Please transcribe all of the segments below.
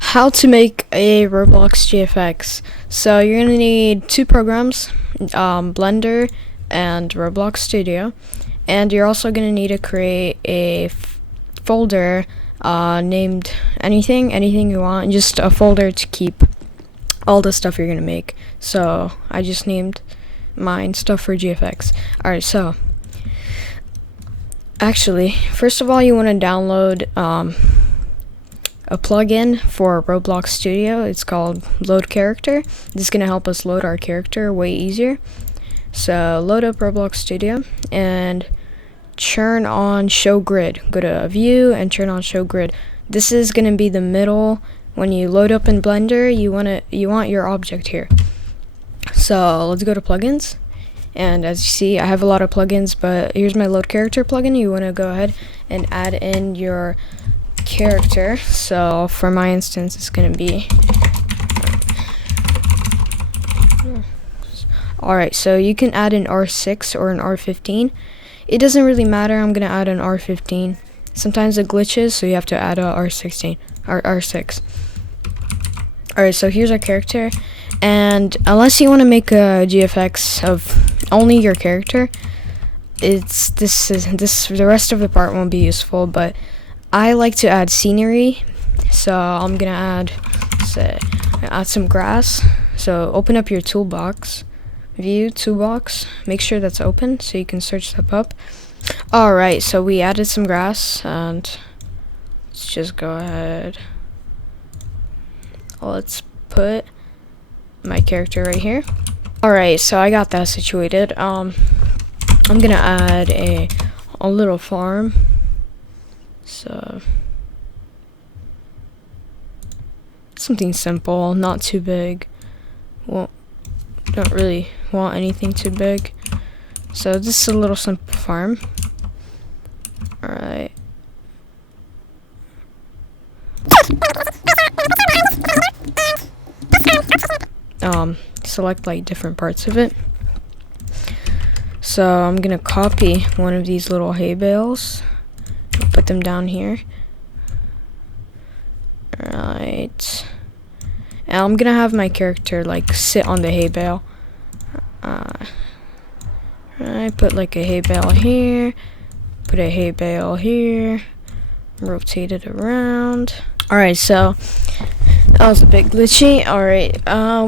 How to make a Roblox GFX. So you're gonna need two programs, Blender and Roblox Studio, and you're also gonna need to create a folder named anything you want, just a folder to keep all the stuff you're gonna make. So I just named mine stuff for GFX. Alright, so actually, first of all, you want to download a plugin for Roblox Studio. It's called Load Character. This is going to help us load our character way easier. So load up Roblox Studio and turn on Show Grid. Go to View and turn on Show Grid. This is going to be the middle. When you load up in Blender, you want your object here. So let's go to plugins. And as you see, I have a lot of plugins, but here's my Load Character plugin. You want to go ahead and add in your character. So for my instance, it's going to be alright, so you can add an R6 or an R15. It doesn't really matter. I'm going to add an R15. Sometimes it glitches, so you have to add a R16 or R6. Alright, so here's our character. And unless you want to make a GFX of only your character, the rest of the part won't be useful, but I like to add scenery. So I'm gonna add some grass. So open up your toolbox, view toolbox, make sure that's open so you can search stuff up. Alright, so we added some grass, and let's just go ahead. Let's put my character right here. Alright, so I got that situated. I'm gonna add a little farm. So something simple, not too big. Well, don't really want anything too big. So this is a little simple farm. Alright. Select like different parts of it. So I'm gonna copy one of these little hay bales, put them down here. Alright, and I'm gonna have my character like sit on the hay bale. I put like a hay bale here, put a hay bale here, rotate it around. Alright, so that was a bit glitchy. Alright,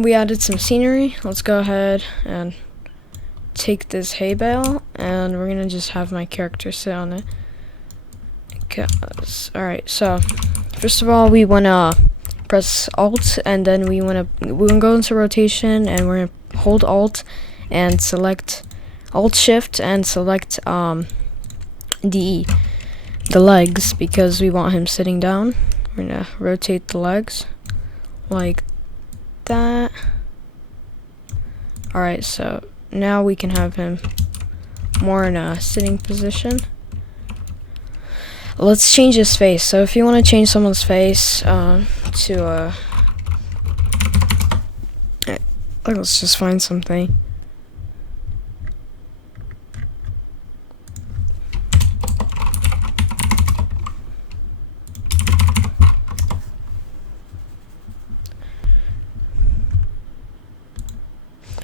we added some scenery. Let's go ahead and take this hay bale, and we're gonna just have my character sit on it. Alright, so first of all, we wanna press Alt, and then we're gonna go into rotation, and we're gonna hold Alt and select Alt Shift and select the legs, because we want him sitting down. We're gonna rotate the legs like that. Alright, so now we can have him more in a sitting position. Let's change his face. So if you want to change someone's face let's just find something.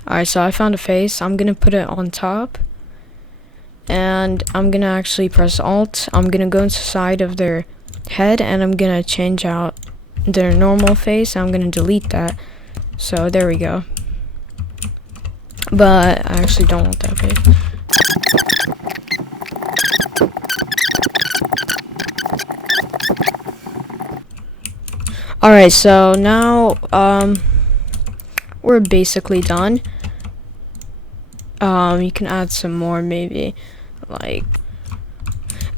Alright, so I found a face. I'm gonna put it on top, and I'm gonna actually press Alt. I'm gonna go inside of their head, and I'm gonna change out their normal face. I'm gonna delete that. So there we go. But I actually don't want that face. Alright, so now we're basically done. You can add some more, maybe, like,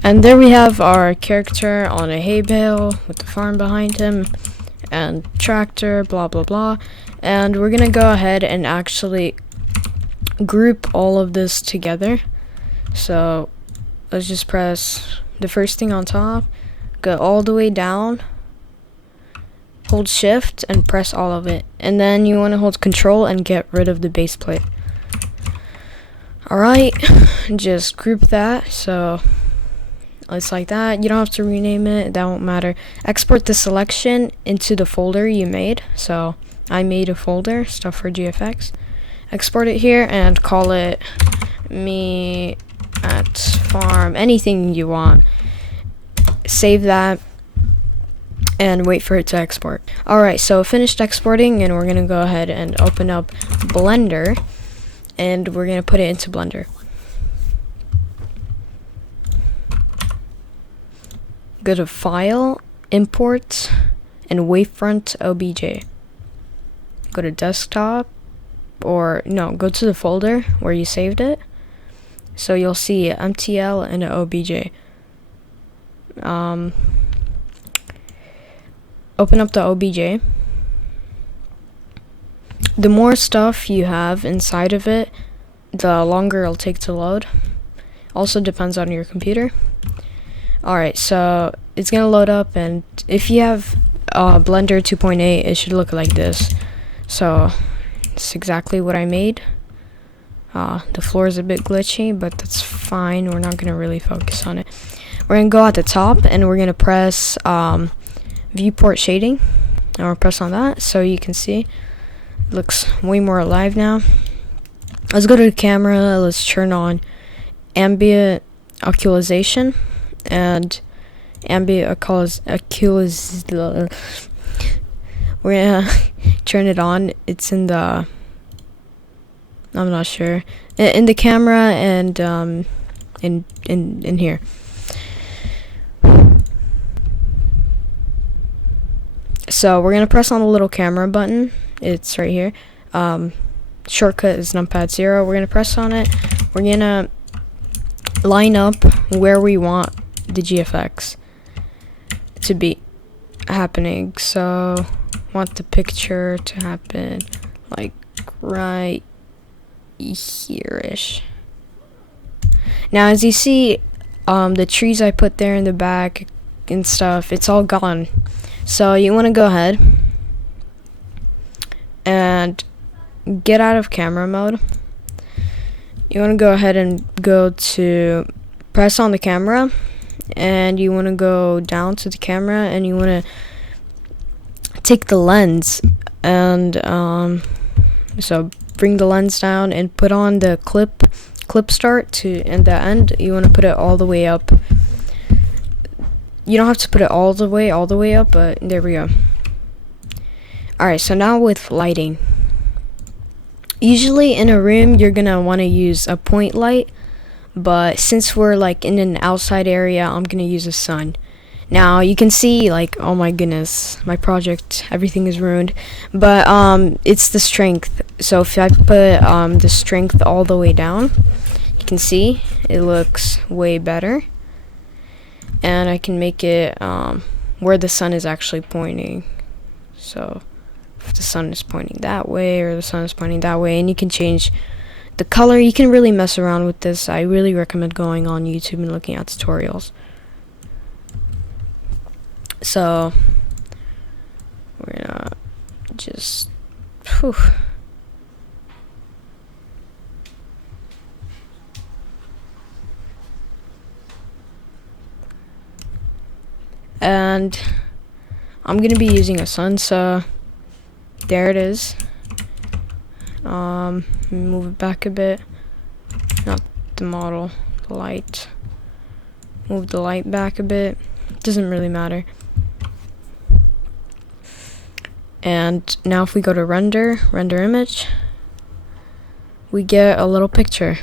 and there we have our character on a hay bale with the farm behind him and tractor, blah blah blah. And we're gonna go ahead and actually group all of this together. So let's just press the first thing on top, go all the way down, hold Shift and press all of it, and then you want to hold Control and get rid of the base plate. Alright, just group that. So It's like that. You don't have to rename it. That won't matter. Export the selection into the folder you made. So I made a folder, stuff for GFX. Export it here and call it me at farm. Anything you want. Save that and wait for it to export. Alright, so finished exporting, and we're gonna go ahead and open up Blender, and we're gonna put it into Blender. Go to File, Import, and Wavefront OBJ. Go to Desktop, or no, go to the folder where you saved it. So you'll see MTL and OBJ. Open up the OBJ. The more stuff you have inside of it, the longer it'll take to load. Also depends on your computer. Alright, so it's gonna load up, and if you have Blender 2.8, it should look like this. So it's exactly what I made. The floor is a bit glitchy, but that's fine. We're not gonna really focus on it. We're gonna go at the top, and we're gonna press viewport shading, and we'll press on that so you can see it looks way more alive now. Let's go to the camera. Let's turn on ambient occlusion and ambient occlusion. We're gonna turn it on. It's in the, I'm not sure, in the camera and in here. So we're gonna press on the little camera button. It's right here. Shortcut is numpad 0. We're gonna press on it. We're gonna line up where we want the GFX to be happening. So want the picture to happen like right here-ish. Now as you see, the trees I put there in the back and stuff, it's all gone. So you want to go ahead and get out of camera mode. You want to go ahead and go to press on the camera, and you want to go down to the camera, and you want to take the lens, and so bring the lens down and put on the clip start to, and the end you want to put it all the way up. You don't have to put it all the way up, but there we go. Alright, so now with lighting. Usually in a room you're gonna want to use a point light, but since we're like in an outside area, I'm gonna use a sun. Now you can see, like, oh my goodness, my project, everything is ruined, but it's the strength. So if I put the strength all the way down, you can see it looks way better. And I can make it where the sun is actually pointing. So if the sun is pointing that way, or the sun is pointing that way, and you can change the color. You can really mess around with this. I really recommend going on YouTube and looking at tutorials. So we're gonna just and I'm gonna be using a sun, so there it is. Move it back a bit. Not the model, the light. Move the light back a bit. Doesn't really matter. And now if we go to render image, we get a little picture.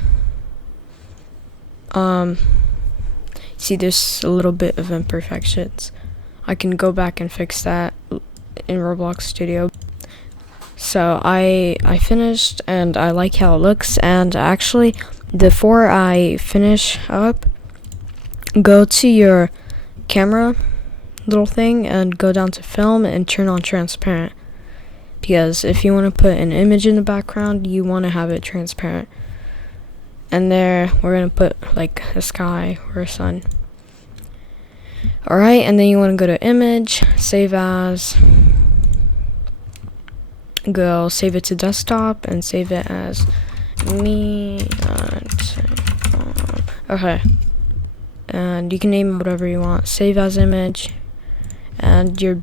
See, there's a little bit of imperfections. I can go back and fix that in Roblox Studio. So I finished, and I like how it looks. And actually, before I finish up, go to your camera little thing and go down to film and turn on transparent, because if you want to put an image in the background, you want to have it transparent. And there we're gonna put like a sky or a sun. Alright, and then you want to go to image, save as, go save it to desktop and save it as me. Okay, and you can name it whatever you want. Save as image, and you're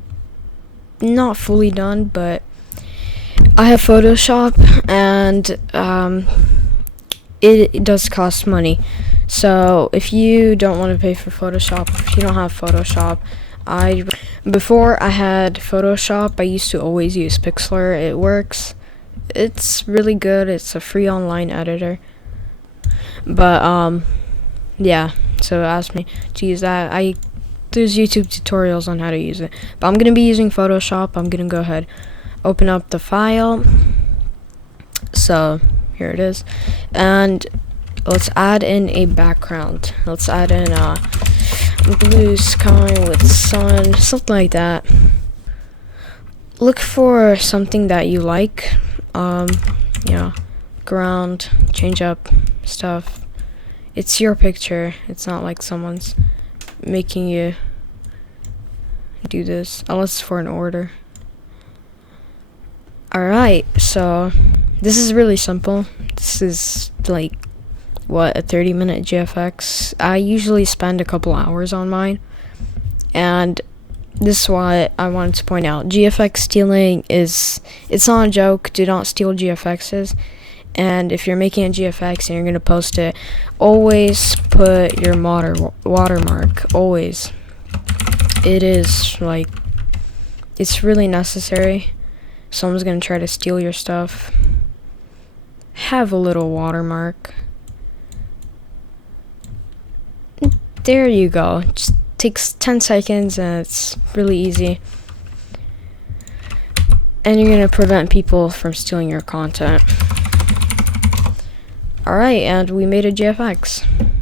not fully done, but I have Photoshop, and it does cost money. So if you don't want to pay for Photoshop, if you don't have Photoshop, before I had Photoshop, I used to always use Pixlr. It works. It's really good. It's a free online editor. But yeah, so ask me to use that. There's YouTube tutorials on how to use it. But I'm gonna be using Photoshop. I'm gonna go ahead, open up the file. So here it is, and let's add in a background. Let's add in a blue sky with sun, something like that. Look for something that you like. Ground, change up stuff. It's your picture. It's not like someone's making you do this, unless it's for an order. Alright, so this is really simple. This is like, what, a 30-minute GFX. I usually spend a couple hours on mine, and this is what I wanted to point out. GFX stealing it's not a joke. Do not steal GFXs. And if you're making a GFX and you're gonna post it, always put your watermark. Always. It is like, it's really necessary. Someone's gonna try to steal your stuff. Have a little watermark. There you go. Just takes 10 seconds and it's really easy. And you're gonna prevent people from stealing your content. Alright, and we made a GFX.